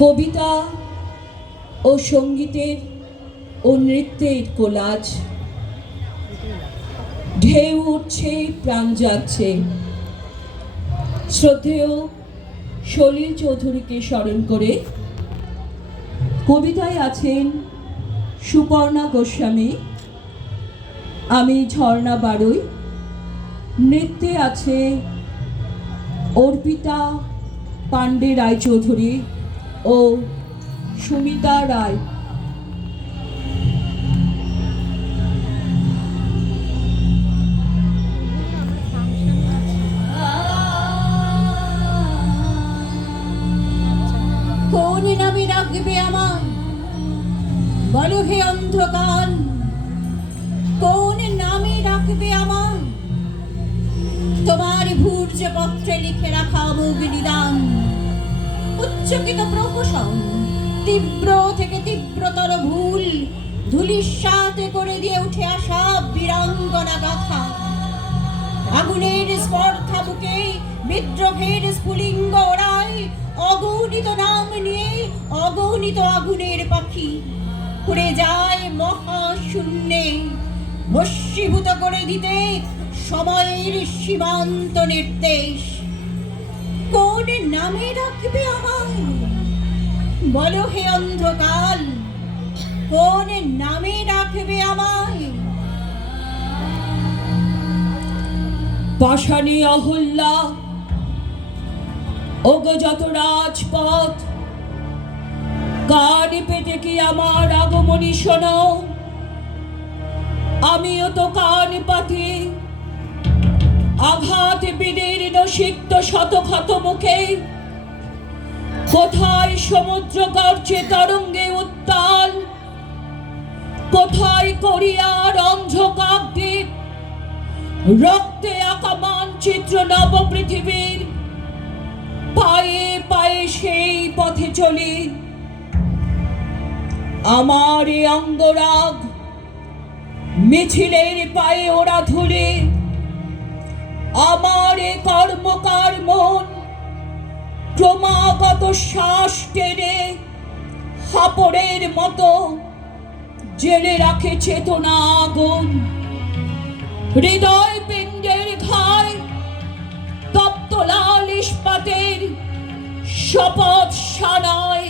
কবিতা ও সঙ্গীতের ও নৃত্যের কোলাজ, ঢেউ উঠছে, প্রাণ যাচ্ছে। শ্রদ্ধেয় সলিল চৌধুরীকে স্মরণ করে কবিতায় আছেন সুপর্ণা গোস্বামী, আমি ঝর্ণা বারুই। নৃত্যে আছে অর্পিতা পাণ্ডে রায়চৌধুরী ও সুমিতা রায়। কোন নামে ডাকবে আমার, বলো হে অন্ধকার, কোন নামে ডাকবে আমার? তোমার ভূর্জ পত্রে লিখে রাখা অমোঘ নিদান, উচ্চকিত প্রহসন, তীব্র থেকে তীব্রতর ভুল ধূলিসাৎ করে দিয়ে উঠে আসা বীরাঙ্গনা গাথা। আগুনের স্পর্ধা বুকে বিদ্রোহের স্ফুলিঙ্গ ওড়ায়, অগণিত নাম নিয়ে অগণিত আগুনের পাখি উড়ে যায় মহাশূন্যে, ভস্মীভূত করে দিতে সময়ের সীমান্ত নির্দেশ। কোন নামে রাখবে আমায়, বলো হে অন্ধকার, কোন নামে রাখবে আমায়? পাষাণী অহল্যা, ওগো যত রাজপথ, কান পেতে কি আমার আগমনী শোনো? আমিও তো কান পাতি, আঘাত বিদীর্ণ সিক্ত শতক্ষত মুখে। কোথায় সমুদ্র গর্জে তরঙ্গে উত্তাল, কোথায় কোরিয়ার অন্ধকার দ্বীপ, রক্তে আঁকা মানচিত্র নব পৃথিবীর। পায়ে পায়ে সেই পথে চলি, আমার এ অঙ্গরাগ মিছিলের পায়ে ওরা ধুলি। আমার এ কর্মকার মন ক্রমাগত শ্বাস টেনে হাপড়ের মতো জেলে রাখে চেতনা আগুন। হৃদয় পিণ্ডের ঘায় তপ্ত লাল ইস্পাতের শপথ সানায়।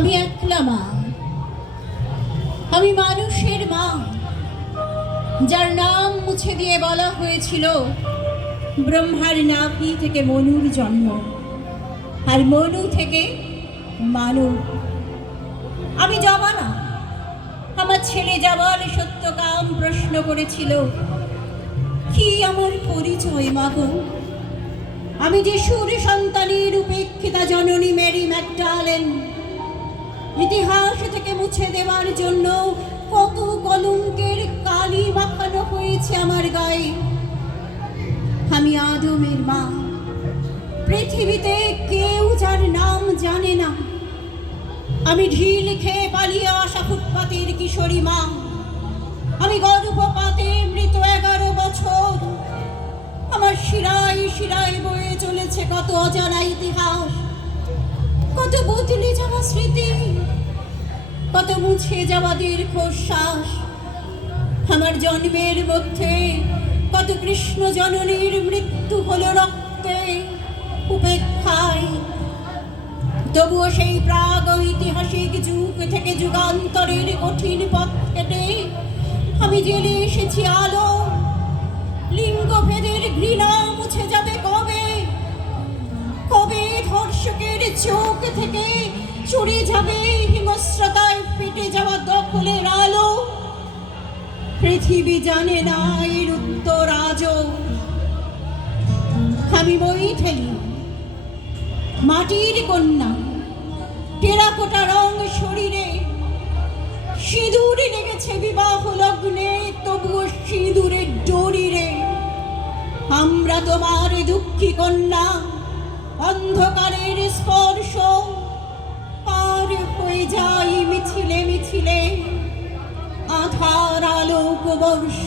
আমি একলা মা, আমি মানুষের মা, যার নাম মুছে দিয়ে বলা হয়েছিল ব্রহ্মার নাভি থেকে মনুর জন্ম, আর মনু থেকে মানব। আমি জবানা, আমার ছেলে জবান সত্যকাম প্রশ্ন করেছিল, কি আমার পরিচয় মাগো? আমি যে সুর সন্তানের উপেক্ষিতা জননী মেরি ম্যাকডালেন। ইতিহাস থেকে মুছে দেওয়ার জন্য কত কলঙ্কের কালি মাখানো হয়েছে আমার গায়ে। আমি আদমের মা, পৃথিবীতে কেউ যার নাম জানে না। আমি ঢিল খেয়ে পালিয়ে আসা ফুটপাতের কিশোরী মা। আমি গর্ভপাতে মৃত 11 বছর। আমার শিরায় শিরায় বয়ে চলেছে কত অজানা ইতিহাস, কত বদলে যাওয়া স্মৃতি, কত মুছে যাওয়া দীর্ঘশ্বাস। আমার জন্মের মধ্যে কত কৃষ্ণ জননীর মৃত্যু হলো রক্তে, উপেক্ষায়। তবুও সেই প্রাগ ঐতিহাসিক যুগ থেকে যুগান্তরের কঠিন পথ হেঁটে আমি জেলে এসেছি আলো। লিঙ্গভেদের ঘৃণা মুছে যাবে কবে? কবে ধর্ষকের চোখ থেকে চুরি যাবে হিংস্রতায় ফেটে যাওয়া দখলের আলো? পৃথিবী জানে না এর উত্তর আজও। আমি মৈথিলী, মাটির কন্যা, টেরাকোটা রং শরীরে, সিঁদুর লেগেছে বিবাহ লগ্নে, তবুও সিঁদুরের ডোরিরে। আমরা তোমার দুঃখী কন্যা, অন্ধকারের স্পর্শ পার হয়ে যাই মিছিলে মিছিলে, আধার আলোক বর্ষ।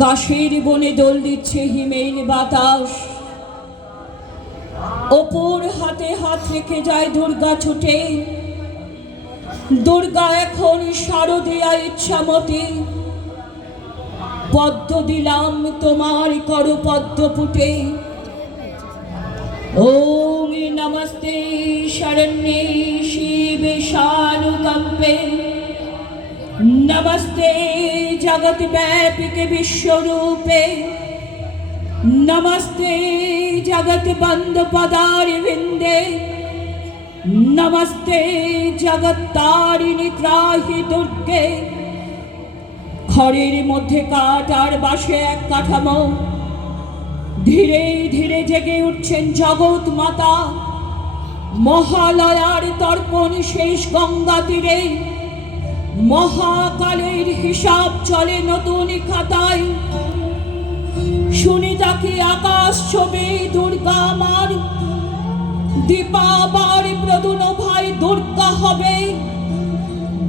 কাশের বনে দোল দিচ্ছে হিমেল বাতাস, ওপর হাতে হাত রেখে যায় দুর্গা ছুটে। দুর্গা এখন শারদীয়া ইচ্ছামতি, পদ্ম দিলাম তোমার করো পদ্ম পুটে। ওম নমস্তে শরণ্যে শিবে শানুকম্পে, नमस्ते जगत व्यापिके विश्वरूपे, नमस्ते जगत बंद पदारविंदे, नमस्ते जगत तारिणी त्राहि दुर्गे। खड़ेर मध्य काट आर बाशे एक काठामो, धीरे धीरे जेगे उठছেন जगत माता। महालयार तर्पण शेष गंगा तीरे, মহাকালের হিসাব চলে নতুন খাতায়। শুনি তাকে আকাশ ছবি দুর্গা আমার, দীপাবার প্রদুন ভাই দুর্গা হবে।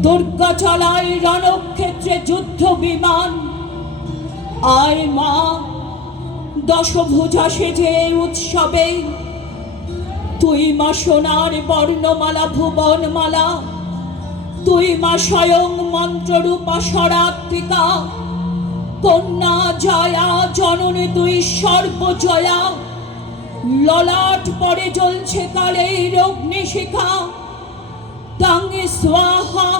দুর্গা চলায় রণক্ষেত্রে যুদ্ধ বিমান। আয় মা দশভুজা সেজে উৎসবে, তুই মা সোনার বর্ণমালা ভুবনমালা, তুই মা স্বয়ং মন্ত্ররূপা শরাত্মিকা। কন্যা জয়া জননী তুই সর্বজয়া, ললাট পরে জ্বলছে কালের অগ্নিশিখা। তাঙ্গে স্বাহা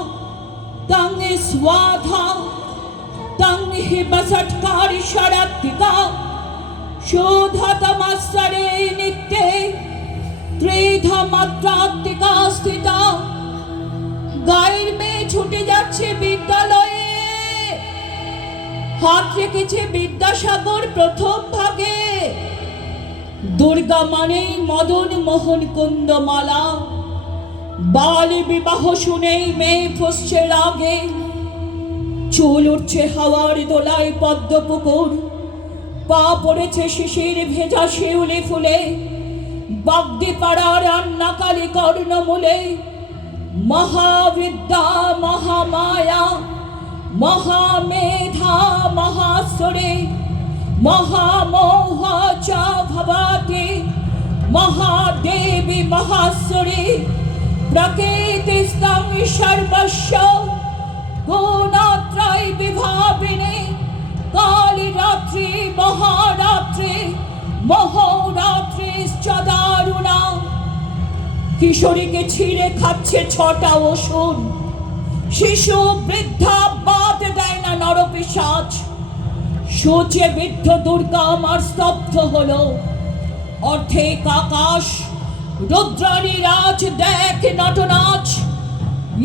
তাঙ্গে স্বাধা তাঙ্গে বসটকার শরাত্মিকা। শোধাতমাসরে নিত্যে ত্রিধা মাত্রাত্মিকা স্থিতা। গায়ের মেয়ে ছুটে যাচ্ছে বিদ্যালয়ে, হাত রেখেছে বিদ্যাসাগর প্রথম ভাগে। দুর্গা মানেই মদন মোহন কুন্দমালা, বাল বিবাহ শুনেই মেয়ে ফুসছে রাগে। চুল উঠছে হাওয়ার দোলায় পদ্ম পুকুর, পা পড়েছে শিশির ভেজা শিউলি ফুলে। বাগদি পাড়ার রান্নাকালী কর্ণমূলে, মহাবিদ্যা মহামায়া মহামেধা মহাসুরে মহামোহ চ ভবতি মহাদেবী মহাসুরে প্রকৃতিস্তং সর্বস্ব গুণত্রয় বিভাবিনী কালীরাত্রি মহারাত্রি মহোরাত্রিশ্চ দারুণা। কিশোরীকে ছিঁড়ে খাচ্ছে 6টা অসুর, শিশু বৃদ্ধা বাদ দেয় না নরপিশাচ। সূচে বৃদ্ধ দুর্গা আমার স্তব্ধ হলো, অর্ধেক আকাশ রুদ্রাণী রাজ দেখ নটনাচ।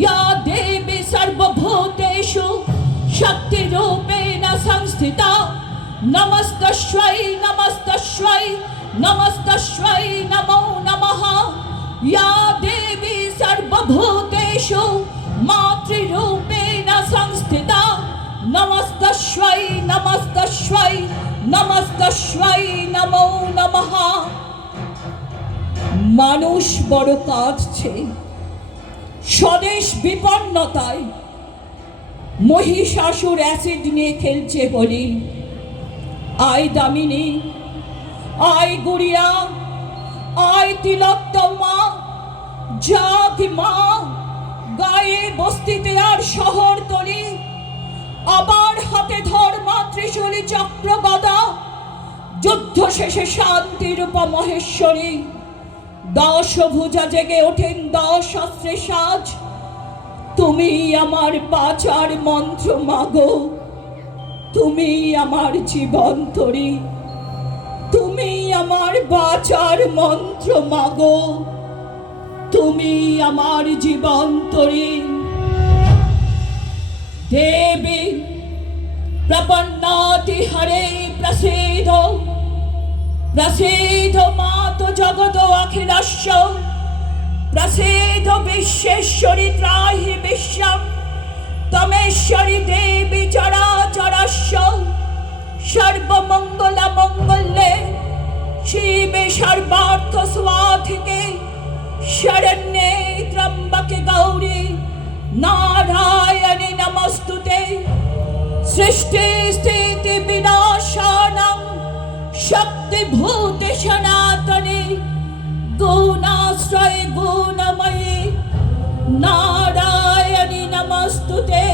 ইয়া দেবী সর্বভূতেষু শক্তি রূপেণ সংস্থিতা নমস্তস্যৈ নমস্তস্যৈ নমস্তস্যৈ নমো নমঃ। ইয়া দেবী সর্বভূতেষু মাতৃরূপেণ সংস্থিতা নমস্তস্যৈ নমস্তস্যৈ নমস্তস্যৈ নমো নমঃ। মানুষ বড় কাঁদছে স্বদেশ বিপন্নতায়। মহিষাসুর অ্যাসিড নিয়ে খেলছে বলি। আয় দামিনী, আয় গুড়িয়া, আয় তিলোত্তমা, জাগ মা। গায়ে বস্তিতে আর শহর তলি, আবার হাতে ধর মাতৃশূলী চক্র গদা। যুদ্ধ শেষে শান্তিরূপা মহেশ্বরী, 10 ভুজা জেগে ওঠেন 10 অস্ত্রে সাজ। তুমি আমার বাঁচার মন্ত্র মাগো, তুমি আমার জীবন তরি, তুমি আমার বাঁচার মন্ত্র মাগো, তুমি আমার জীবন তরি। দেবী প্রপন্নাতি হরে প্রসিদ্ধ প্রসিদ্ধ মাতো জগত অখিলস্য প্রসিদ্ধ বিশ্বেশ্বরী ত্রাহি বিশ্বম তমেশ্বরী দেবী চরাচরস্য সর্বমঙ্গল মঙ্গলে শিবে সর্বার্থ স্বাধিকে শরণ্যে ত্র্যম্বকে গৌরী নারায়ণী নমস্তুতে। সৃষ্টি স্থিতি বিনাশানাং শক্তিভূতে সনাতনে গুণাশ্রয় গুণময়ী নারায়ণী নমস্তুতে।